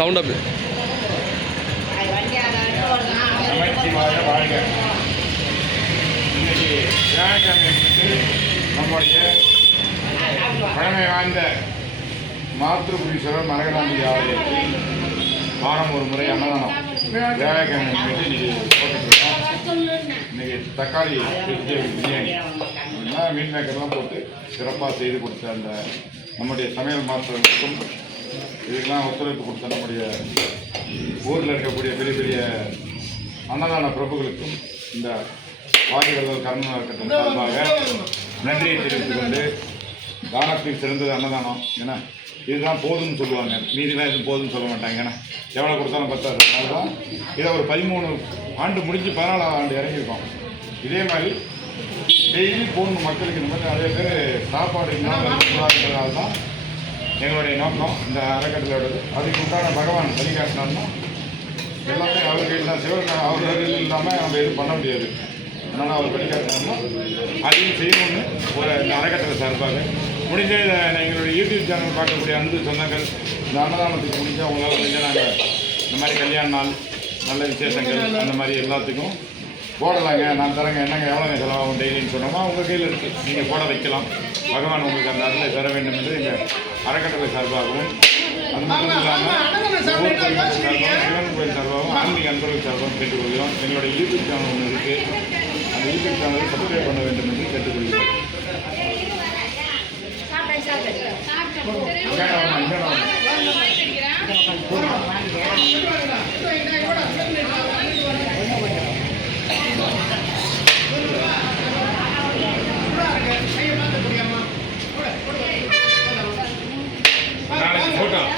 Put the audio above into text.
Sound அப் இன்னைக்கு வியாழக்கிழமை நம்முடைய பழமை வாய்ந்த மாத்திருபுரீஸ்வரர் மரகதாம்பி ஆலயத்தில் வாரம் ஒரு முறை அன்னதானம் வியாழக்கிழமை இன்னைக்கு போட்டுருக்கோம். இன்னைக்கு தக்காளி பிரியாணி மீன் மேக்கர்லாம் போட்டு சிறப்பாக செய்து கொடுத்த அந்த நம்முடைய சமையல் மாஸ்டர்களுக்கும் இதுக்கெல்லாம் ஒத்துழைப்பு கொடுத்த நம்முடைய ஊரில் இருக்கக்கூடிய பெரிய பெரிய அன்னதான பிரபுகளுக்கும் இந்த வாதிகள் கர்ம கட்டம் சார்பாக நன்றியை தெரிவித்துக் கொண்டு தானத்தில் சிறந்தது அன்னதானம். ஏன்னா இதுதான் போதும்னு சொல்லுவாங்க, மீதிலாம் எதுவும் போதும்னு சொல்ல மாட்டாங்க. ஏன்னா எவ்வளோ கொடுத்தாலும் பத்தாது. அதனால தான் இதை ஒரு 13 ஆண்டு முடிஞ்சு 14ஆம் ஆண்டு இறங்கியிருக்கோம். இதே மாதிரி டெய்லி போகணும் மக்களுக்கு. இந்த மாதிரி நிறைய பேர் சாப்பாடு இல்லாததுனால தான் எங்களுடைய நோக்கம் இந்த அறக்கட்டளையோடது. அதுக்கு உண்டான பகவான் வழிகாட்டினால்னா எல்லாமே அவர்கள் தான். சிவன் அவர்கள் இல்லாமல் நம்ம எதுவும் பண்ண முடியாது. அதனால் அவர் வழிகாட்டினால்னா அதையும் செய்யணும்னு ஒரு இந்த அறக்கட்டளை சார்பாக முடிஞ்ச எங்களுடைய யூடியூப் சேனல் பார்க்கக்கூடிய அன்பு சொந்தங்கள் இந்த அன்னதானத்துக்கு முடிஞ்சால் அவங்களால முடிஞ்சால் நாங்கள் இந்த மாதிரி கல்யாண நாள் நல்ல விசேஷங்கள் அந்த மாதிரி எல்லாத்துக்கும் போடலாங்க, நான் தரேங்க, என்னங்க எவ்வளோங்க செலவாகும் டெய்லின்னு சொன்னோம்னா உங்கள் கையில் இருக்குது, நீங்கள் போட வைக்கலாம். பகவான் உங்களுக்கு அந்த அருளை தர வேண்டும் என்று எங்கள் அறக்கட்டளை சார்பாகவும் அது மட்டும் இல்லாமல் சிவன் கோயில் சார்பாகவும் ஆன்மீக அன்பர்கள் சார்பாகவும் கேட்டுக்கொள்கிறோம். எங்களுடைய யூடியூப் சேனல் ஒன்று இருக்குது, அந்த யூடியூப் சேனலை சப்ஸ்கிரைப் பண்ண வேண்டும் என்று கேட்டுக்கொள்கிறோம். நாளைக்கு போட்டோம்